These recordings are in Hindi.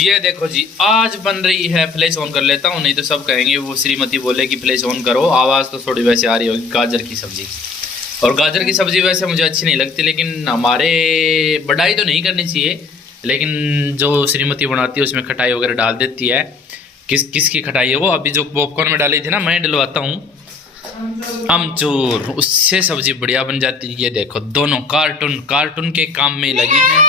ये देखो जी, आज बन रही है। फ्लैश ऑन कर लेता हूँ, नहीं तो सब कहेंगे वो श्रीमती बोले कि फ्लैश ऑन करो। आवाज़ तो थोड़ी वैसे आ रही होगी। गाजर की सब्जी, और गाजर की सब्जी वैसे मुझे अच्छी नहीं लगती, लेकिन हमारे बढ़ाई तो नहीं करनी चाहिए, लेकिन जो श्रीमती बनाती है उसमें खटाई वगैरह डाल देती है। किसकी खटाई है वो? अभी जो पॉपकॉर्न में डाली थी ना, मैं डलवाता हूँ अमचूर, उससे सब्जी बढ़िया बन जाती है। ये देखो, दोनों कार्टून के काम में लगे हैं।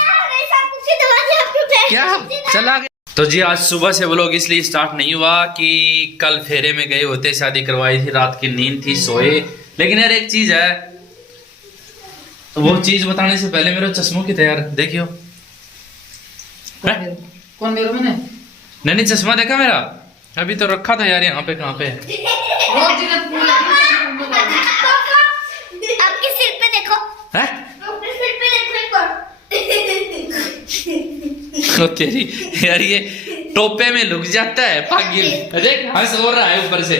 क्या चला गया? तो जी, आज सुबह से व्लॉग इसलिए स्टार्ट नहीं हुआ कि कल फेरे में गए होते, शादी करवाई थी, रात की नींद थी, सोए। लेकिन यार एक चीज है, वो चीज बताने से पहले मेरे चश्मों की तैयार देखियो। कौन मेरे मैंने नहीं, चश्मा देखा मेरा? अभी तो रखा था यार, यहाँ पे कहाँ पे है? आपके सिर पे देखो। है? आपके सिर पे देखो एक बार। तो तेरी यार, ये टोपे में लुक जाता है पागिल। देख हंस हो रहा है ऊपर से,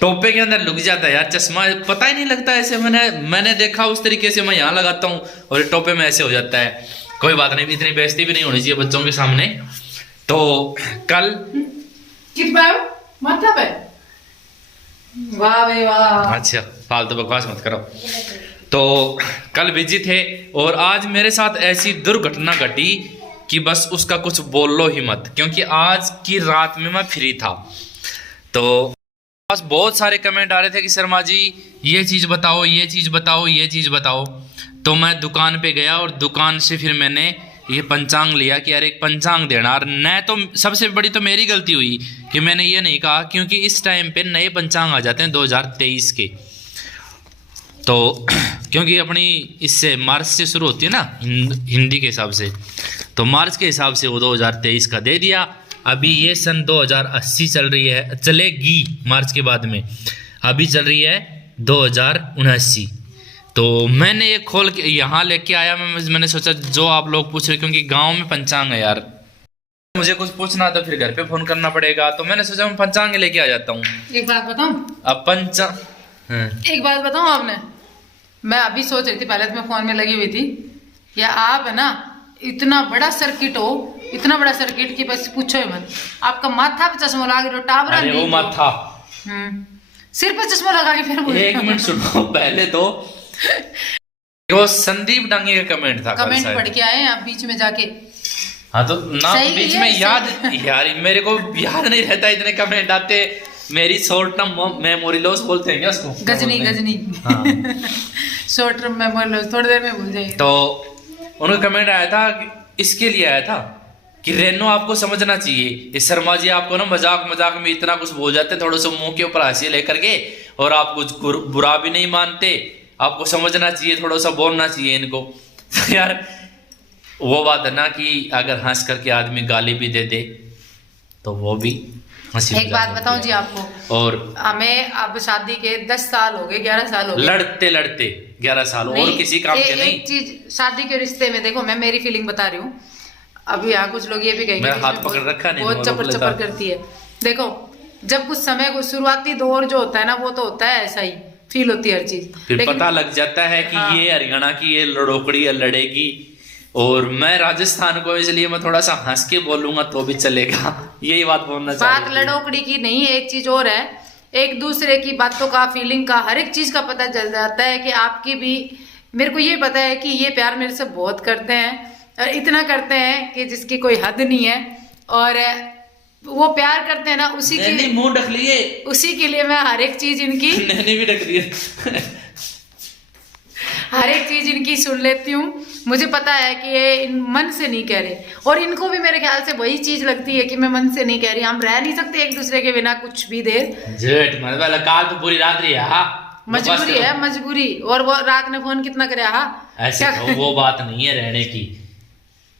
टोपे के अंदर लुक जाता है यार चश्मा, पता ही नहीं लगता ऐसे। मैंने देखा उस तरीके से मैं यहाँ लगाता हूँ और टोपे में ऐसे हो जाता है। कोई बात नहीं, इतनी बेइज्जती भी नहीं होनी चाहिए बच्चों के सामने। तो कल किस बार माथा पे? वाह बे वाह। अच्छा, फालतू बकवास मत करो। तो कल बिजी थे और आज मेरे साथ ऐसी दुर्घटना घटी कि बस उसका कुछ बोल लो ही मत, क्योंकि आज की रात में मैं फ्री था। तो बस बहुत सारे कमेंट आ रहे थे कि शर्मा जी ये चीज़ बताओ, ये चीज़ बताओ, ये चीज़ बताओ। तो मैं दुकान पे गया और दुकान से फिर मैंने ये पंचांग लिया कि यार एक पंचांग देना। और न तो सबसे बड़ी तो मेरी गलती हुई कि मैंने ये नहीं कहा, क्योंकि इस टाइम पे नए पंचांग आ जाते हैं 2023 के। तो क्योंकि अपनी इससे मार्च से शुरू होती है ना हिंदी के हिसाब से, तो मार्च के हिसाब से वो 2023 का दे दिया। अभी ये सन 2080 चल रही है, चलेगी मार्च के बाद में। अभी चल रही है 2079। तो मैंने ये खोल के यहाँ लेके आया। मैंने सोचा जो आप लोग पूछ रहे, क्योंकि गांव में पंचांग है यार, मुझे कुछ पूछना तो फिर घर पे फोन करना पड़ेगा। तो मैंने सोचा मैं पंचांग लेके आ जाता हूँ। एक बात बताऊं? अब एक बात बताऊं आपने, मैं अभी सोच रही थी, पहले तो मैं फोन में लगी हुई थी, या आप है ना इतना बड़ा सर्किट हो, इतना बड़ा सर्किट कि बस पूछो ही मत। आपका माथा पे चश्मा लगा के टावरा नहीं, वो माथा सिर पे चश्मा लगा के फिर एक मिनट सुनो पहले तो। वो संदीप डांगे का कमेंट था, कमेंट पढ़ के आए आप बीच में जाके। हाँ तो ना बीच में याद यार, मेरे को याद नहीं रहता, इतने कमेंट आते। मेरी शॉर्ट टर्म मेमोरी लॉस बोलते हैं क्या उसको? Ghajini short term memory loss, थोड़ी देर में भूल जाइए। तो उनका कमेंट आया था, इसके लिए आया था कि रेनो आपको समझना चाहिए, इस शर्मा जी आपको ना मजाक में इतना कुछ बोल जाते हैं, थोड़ा सा मुंह के ऊपर हंसी लेकर के, और आप कुछ बुरा भी नहीं मानते। आपको समझना चाहिए, थोड़ा सा बोलना चाहिए इनको। यार वो बात है ना कि अगर हंस करके आदमी गाली भी दे दे तो वो भी हंसी। एक बात बताऊं जी आपको, और हमें अब शादी के 10 साल हो गए, 11 साल हो गए, लड़ते 11 साल और किसी काम के नहीं। एक चीज शादी के रिश्ते में देखो, मैं मेरी फीलिंग बता रही हूँ। अभी यहाँ कुछ लोग ये भी कहेंगे हाथ पकड़ रखा नहीं, बहुत चपर करती है। देखो, जब कुछ समय को शुरुआती दौर जो होता है ना, वो तो होता है ऐसा ही फील होती है हर चीज, फिर पता लग जाता है कि ये हरियाणा की ये लड़ोकड़ी लड़ेगी और मैं राजस्थान को, इसलिए मैं थोड़ा सा हंस के बोलूंगा तो भी चलेगा। यही बात बोलना चाहिए। बात लड़ोकड़ी की नहीं, एक चीज और है, एक दूसरे की बातों का, फीलिंग का, हर एक चीज का पता चल जाता है कि आपकी भी। मेरे को ये पता है कि ये प्यार मेरे से बहुत करते हैं, और इतना करते हैं कि जिसकी कोई हद नहीं है। और वो प्यार करते हैं ना, उसी के मुंह ढक लिए, उसी के लिए मैं हर एक चीज इनकी नैनी भी ढक लिए हर एक चीज इनकी सुन लेती हूँ। मुझे पता है कि ये इन मन से नहीं कह रहे, और इनको भी मेरे ख्याल से वही चीज लगती है कि मैं मन से नहीं कह रही। हम रह नहीं सकते एक दूसरे के बिना कुछ भी देर। जेठ मतलब काल तो पूरी रात रही है, मजबूरी है, मजबूरी। और वो रात ने फोन कितना करे? ऐसे वो बात नहीं है रहने की,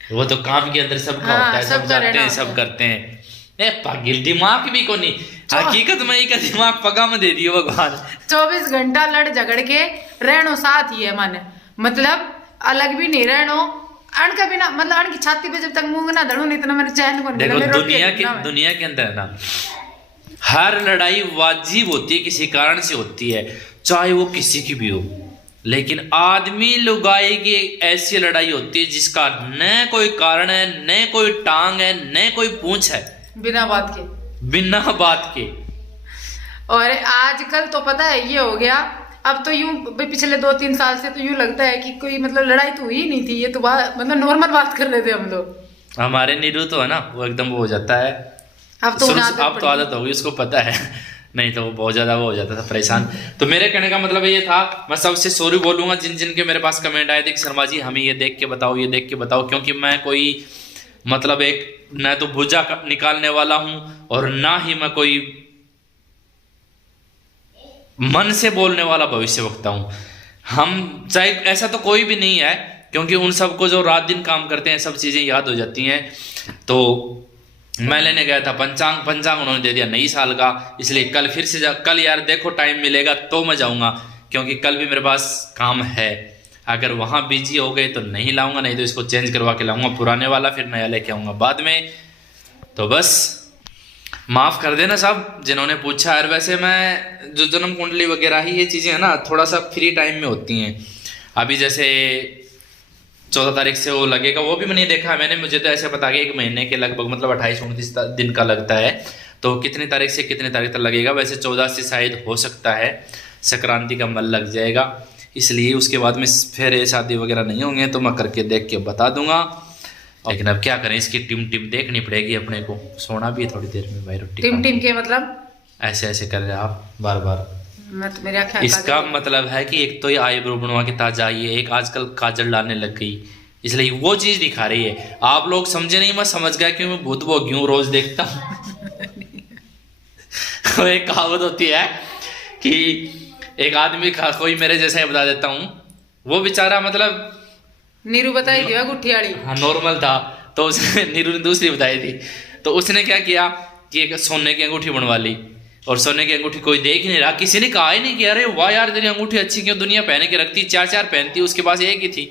वो तो काम के अंदर सबका होता है, सब जाते हैं, सब करते हैं। ए पागिल, दिमाग भी को नहीं, हकीकत में ही का दिमाग पगा में दे दियो भगवान। 24 घंटा लड़ झगड़ के रहनो साथ ही है माने, मतलब अलग भी नहीं रहनो। अण का बिना मतलब अण की छाती पे जब तक मूंग ना धड़ू नहीं, इतना मैंने चैन को नहीं। देखो दुनिया के अंदर ना हर लड़ाई वाजिब होती है, किसी कारण से होती है, चाहे वो किसी की भी हो। लेकिन आदमी लुगाई की ऐसी लड़ाई होती है जिसका न कोई कारण है, न कोई टांग है, न कोई पूंछ है, बिना बात के। बिना बात के। और आजकल तो पता है ये हो गया, अब तो यूं पिछले 2-3 साल से तो यूं लगता है कि कोई मतलब लड़ाई तो हुई नहीं थी, ये तो बात मतलब नॉर्मल बात कर रहे थे हम लोग। हमारे नीरू तो है ना, वो एकदम वो हो जाता है, अब तो अब तो आदत होगी, उसको पता है। नहीं तो वो बहुत ज्यादा वो हो जाता था परेशान। तो मेरे कहने का मतलब ये था, मैं सबसे सॉरी बोलूंगा जिन जिन के मेरे पास कमेंट आए थे कि शर्मा जी हमें ये देख के बताओ, ये देख के बताओ, क्योंकि मैं कोई मतलब एक न तो भुजा निकालने वाला हूं और ना ही मैं कोई मन से बोलने वाला भविष्य वक्ता हूं। हम चाहे ऐसा तो कोई भी नहीं है, क्योंकि उन सबको जो रात दिन काम करते हैं सब चीजें याद हो जाती हैं। तो मैं लेने गया था पंचांग उन्होंने दे दिया नई साल का, इसलिए कल फिर से कल यार देखो टाइम मिलेगा तो मैं जाऊंगा, क्योंकि कल भी मेरे पास काम है। अगर वहां बिजी हो गए तो नहीं लाऊंगा, नहीं तो इसको चेंज करवा के लाऊंगा पुराने वाला, फिर नया लेके आऊंगा बाद में। तो बस माफ कर देना सब जिन्होंने पूछा। और वैसे मैं जो जन्म कुंडली वगैरह ही ये चीजें है ना थोड़ा सा फ्री टाइम में होती हैं। अभी जैसे 14 तारीख से वो लगेगा, वो भी मैंने देखा मैंने, मुझे तो ऐसे पता कि 1 महीने के लगभग मतलब 28-29 दिन का लगता है। तो कितनी तारीख से कितनी तारीख तक लगेगा, वैसे 14 से शायद हो सकता है संक्रांति का मल लग जाएगा, इसलिए उसके बाद में फिर शादी वगैरह नहीं होंगे तो मैं करके देख के बता दूंगा। लेकिन अब क्या करें, इसकी टिम देखनी पड़ेगी अपने को, सोना भी है थोड़ी देर में भाई। रोटी टिम के मतलब ऐसे ऐसे कर रहे आप बार बार, मत मेरे आँखें इसका मतलब है कि एक तो ये आईब्रो बनवा के ताजा आई है, एक आजकल काजल डालने लग गई, इसलिए वो चीज दिखा रही है। आप लोग समझे नहीं, मैं समझ गया क्यों मैं भूत भोगी हूँ, रोज देखता हूँ। एक कहावत होती है कि एक आदमी कोई मेरे जैसा ही बता देता हूँ, वो बेचारा मतलब नीरू बताई थी गुट्ठी वाली, हाँ नॉर्मल था, तो उसने नीरू ने दूसरी बताई थी। तो उसने क्या किया कि एक सोने की अंगूठी बनवा ली, और सोने की अंगूठी कोई देख नहीं रहा, किसी ने कहा ही नहीं कि अरे वाह यार तेरी अंगूठी अच्छी क्यों, दुनिया पहने के रखती, 4 पहनती, उसके पास एक ही थी।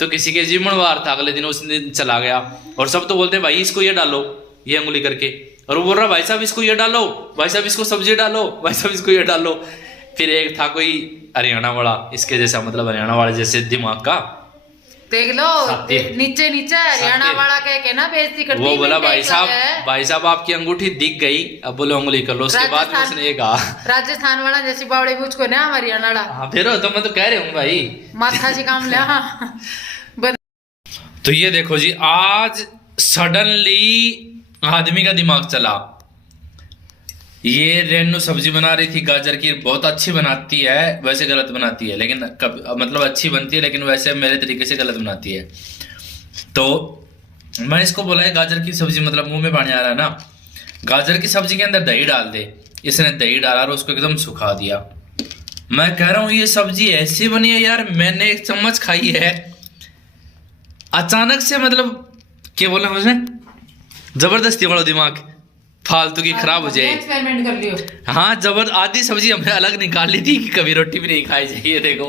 तो किसी के जीवनवार था, अगले दिन उस दिन चला गया, और सब तो बोलते हैं भाई इसको ये डालो, ये अंगुली करके, और वो बोल रहा भाई साहब इसको ये डालो, भाई साहब इसको सब्जी डालो, भाई साहब इसको ये डालो। फिर एक था कोई हरियाणा वाला, इसके जैसा मतलब हरियाणा वाले जैसे दिमाग का, देख लो नीचे नीचे हरियाणा वाला कह के ना बेइज्जती करती, वो बोला भाई साहब आपकी अंगूठी दिख गई, अब बोलो अंगुली कर लो। उसके बाद उसने ये कहा राजस्थान वाला जैसी बावड़ी मुझको ना हरियाणा वाला, हाँ फिर तो मैं तो कह रही हूँ भाई माथा से काम ले। तो ये देखो जी, आज सडनली आदमी का दिमाग चला, ये रेनू सब्जी बना रही थी गाजर की, बहुत अच्छी बनाती है, वैसे गलत बनाती है, लेकिन मतलब अच्छी बनती है, लेकिन वैसे मेरे तरीके से गलत बनाती है। तो मैं इसको बोला है गाजर की सब्जी, मतलब मुंह में पानी आ रहा है ना, गाजर की सब्जी के अंदर दही डाल दे। इसने दही डाला और उसको एकदम सुखा दिया। मैं कह रहा हूँ ये सब्जी ऐसी बनी है यार, मैंने 1 चम्मच खाई है, अचानक से मतलब क्या बोला उसने, जबरदस्ती वाला दिमाग फालतू की खराब हो जाए। एक्सपेरिमेंट कर लियो। हाँ जबर, आधी सब्जी हमने अलग निकाल ली थी कि कभी रोटी भी नहीं खाई चाहिए, देखो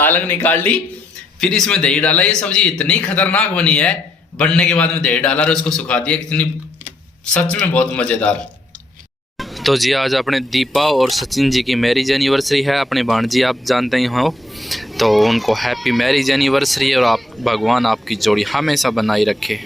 अलग निकाल ली, फिर इसमें दही डाला। ये सब्जी इतनी खतरनाक बनी है, बनने के बाद में दही डाला और उसको सुखा दिया, कितनी सच में बहुत मजेदार। तो जी आज अपने दीपा और सचिन जी की मैरिज एनिवर्सरी है, अपने भांजी आप जानते ही हो, तो उनको हैप्पी मैरिज एनिवर्सरी, और आप भगवान आपकी जोड़ी हमेशा बनाई रखे।